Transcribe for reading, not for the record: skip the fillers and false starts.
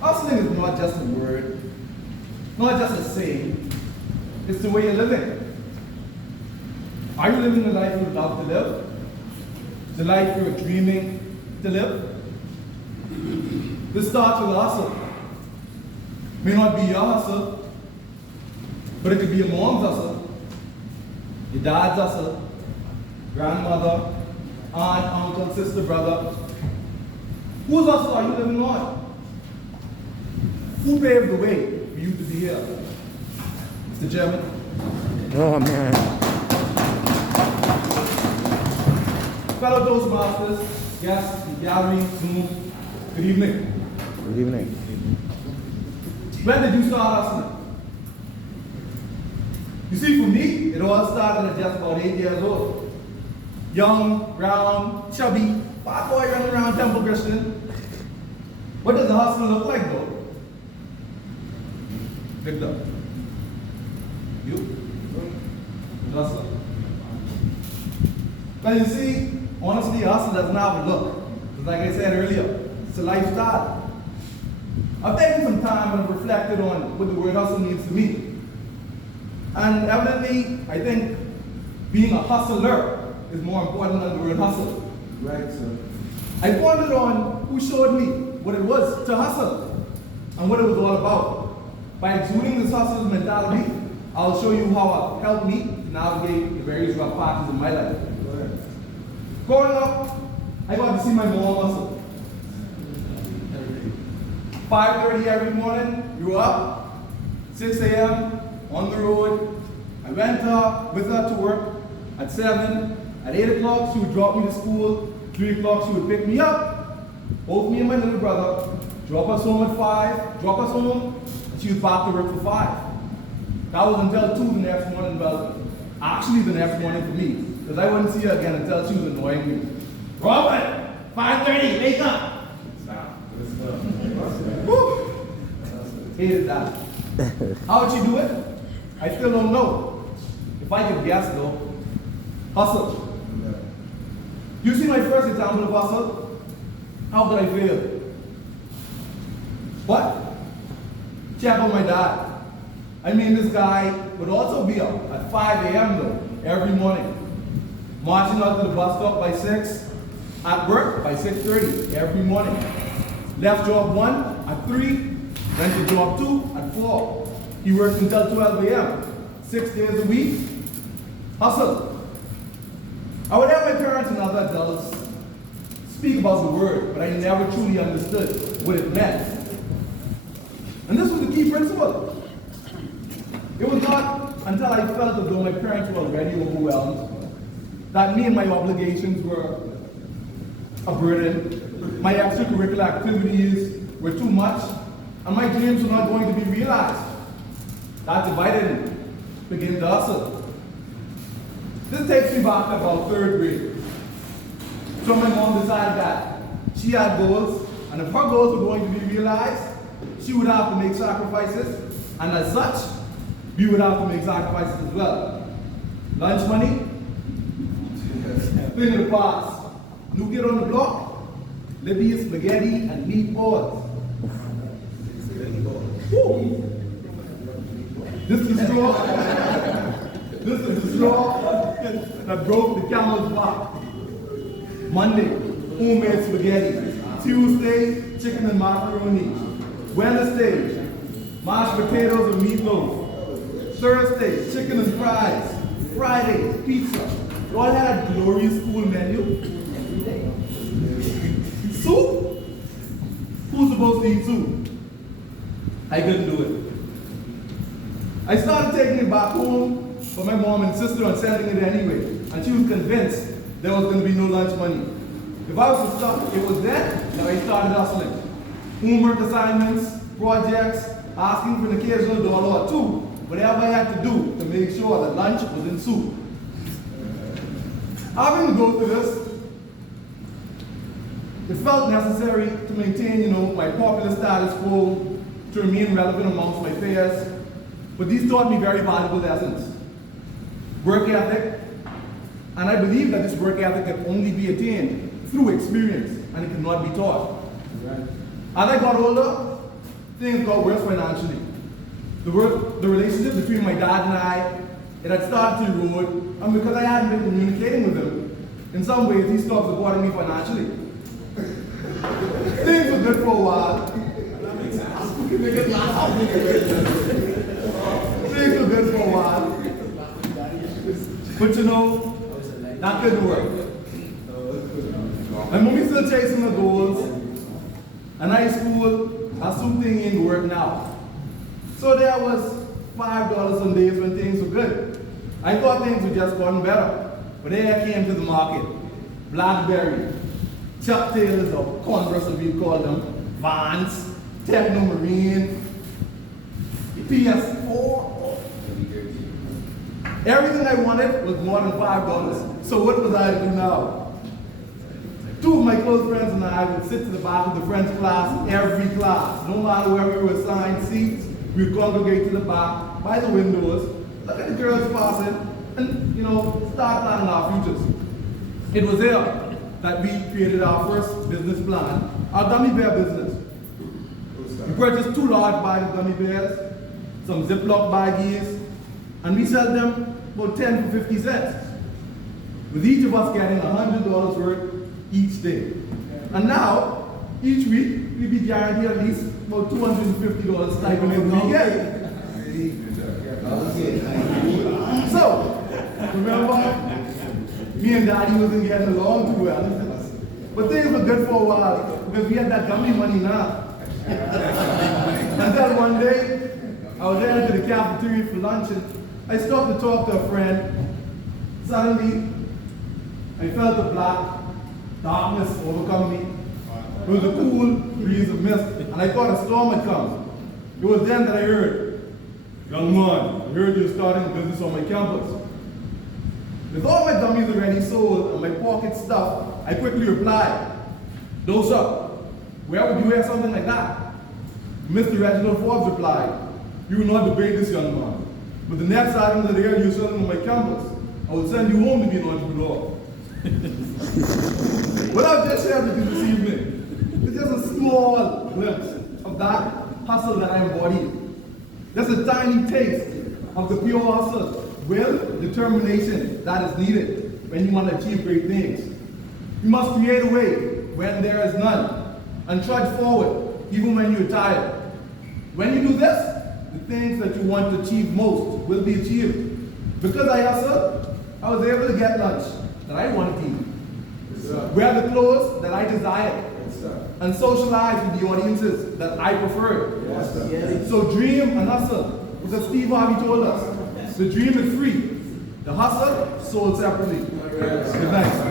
Hustling is not just a word, not just a saying, it's the way you're living. Are you living the life you would love to live? The life you're dreaming to live? This starts with a hustle. May not be your hustle, but it could be your mom's hustle, your dad's hustle, grandmother, aunt, uncle, sister, brother. Whose hustle are you living on? Who paved the way for you to be here? Mr. Chairman? Oh, man. Fellow Toastmasters, guests, in the gallery, Zoom, good evening. Good evening. When did you start hustling? You see, for me, it all started at just about 8 years old. Young, round, chubby, fat boy running around Temple Christian. What does a hustler look like, though? Victor. You? Hustler. But you see, honestly, hustle doesn't have a look. Because like I said earlier, it's a lifestyle. I've taken some time and reflected on what the word hustle means to me. And evidently, I think being a hustler is more important than the word hustle. Right, sir. I pondered on who showed me what it was to hustle and what it was all about. By exuding this hustler's mentality, I'll show you how it helped me to navigate the various rough patches in my life. Growing up, I got to see my mom hustle. 5:30 every morning, we were up, 6 a.m., on the road. I went with her to work at 7. At 8 o'clock, she would drop me to school. 3 o'clock, she would pick me up, both me and my little brother, drop us home at 5, drop us home, and she was back to work for 5. That was until 2 the next morning, well, actually the next morning for me, because I wouldn't see her again until she was annoying me. Robert, 5:30, wake up! Woo! Hated that. How would she do it? I still don't know. If I could guess though, hustle. You see my first example of hustle? How could I fail? What? Check on my dad. I mean, this guy would also be up at 5 a.m. though, every morning. Marching out to the bus stop by 6, at work by 6:30 every morning. Left job 1 at 3, went to job 2 at 4. He worked until 12 a.m., 6 days a week. Hustle. I would have my parents and other adults speak about the word, but I never truly understood what it meant. And this was the key principle. It was not until I felt as though my parents were already overwhelmed that me and my obligations were a burden, my extracurricular activities were too much, and my dreams were not going to be realized. That divided me, began to hustle. This takes me back to about 3rd grade. So my mom decided that she had goals, and if her goals were going to be realized, she would have to make sacrifices, and as such, we would have to make sacrifices as well. Lunch money, thing of the past. New kid on the block, Libya spaghetti and meatballs. This is the straw. This is the straw that broke the camel's back. Monday, homemade spaghetti. Tuesday, chicken and macaroni. Wednesday, mashed potatoes and meatloaf. Thursday, chicken and fries. Friday, pizza. We all had a glorious school menu. Soup? Who's supposed to eat soup? I couldn't do it. I started taking it back home, but my mom insisted on sending it anyway, and she was convinced there was going to be no lunch money. If I was to stop, it was then that I started hustling. Homework assignments, projects, asking for an occasional $1 or $2, whatever I had to do to make sure that lunch was in soup. Having to go through this, it felt necessary to maintain, my popular status quo, to remain relevant amongst my peers. But these taught me very valuable lessons. Work ethic, and I believe that this work ethic can only be attained through experience, and it cannot be taught. Right. As I got older, things got worse financially. The relationship between my dad and I, it had started to erode, and because I hadn't been communicating with him, in some ways he stopped supporting me financially. Things were good for a while. Things were good for a while. But you know, that couldn't work. And when we still chasing the goals, in high school, that soon thing ain't work now. So there was $5 on days when things were good. I thought things were just gotten better. But then I came to the market. BlackBerry, Chuck Taylors, or Converse as we call them, Vans, Techno Marine, PS4. Everything I wanted was more than $5. So what was I to do now? Two of my close friends and I would sit to the back of the French class, every class. No matter where we were assigned seats, we would congregate to the back, by the windows, look at the girls passing, and, you know, start planning our futures. It was there that we created our first business plan, our gummy bear business. We purchased 2 large bags of gummy bears, some Ziploc baggies, and we sell them about 10 for 50 cents. With each of us getting $100 worth each day. And now, each week, we be guaranteed at least about $250 stipend every weekend. So, remember, me and Daddy wasn't getting along too well. But things were good for a while because we had that gummy money now. Until one day, I was there to the cafeteria for lunch and I stopped to talk to a friend. Suddenly, I felt the black darkness overcome me. It was a cool breeze of mist, and I thought a storm had come. It was then that I heard, "Young man, I heard you're starting a business on my campus." With all my gummies already sold and my pocket stuffed, I quickly replied, "No sir, where would you hear something like that?" Mr. Reginald Forbes replied, "You will not debate this, young man. But the next item that I hear you selling on my campus, I will send you home to be an entrepreneur." What I've just shared with you this evening is just a small glimpse of that hustle that I embody. Just a tiny taste of the pure hustle, will, determination that is needed when you want to achieve great things. You must create a way when there is none and trudge forward even when you're tired. When you do this, the things that you want to achieve most will be achieved. Because I hustled, I was able to get lunch that I wanted to eat, wear the clothes that I desired, and socialize with the audiences that I preferred. So dream and hustle, because Steve Harvey told us, the dream is free, the hustle sold separately. Good night.